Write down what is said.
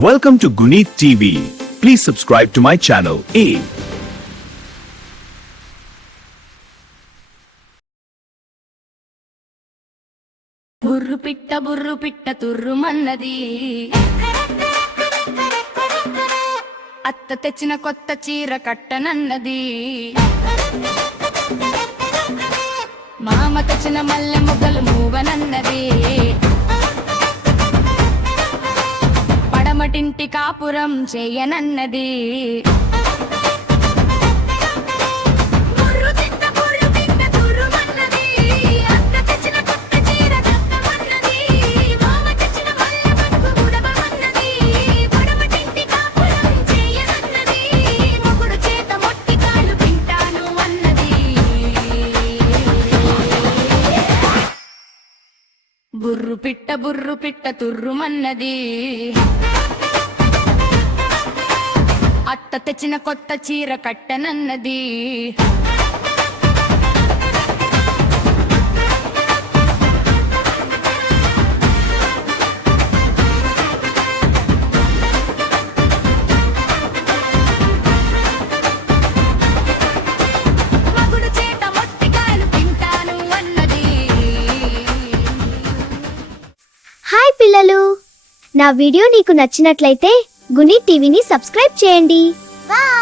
Welcome to Guneet TV. Please subscribe to my channel. బుర్రు పిట్ట తుర్రుమన్నది అత్త తెచ్చిన కొత్త చీర కట్టనన్నది మామ తెచ్చిన మల్లె ముగ్గలు మూవనన్నది పడమటింటి కాపురం చేయనన్నది బుర్రు పిట్ట తుర్రుమన్నది అత్త తెచ్చిన కొత్త చీర కట్టనన్నది హాయ్ పిల్లలు, నా వీడియో నీకు నచ్చినట్లయితే గునీ టీవీని సబ్స్క్రైబ్ చేయండి. బాయ్.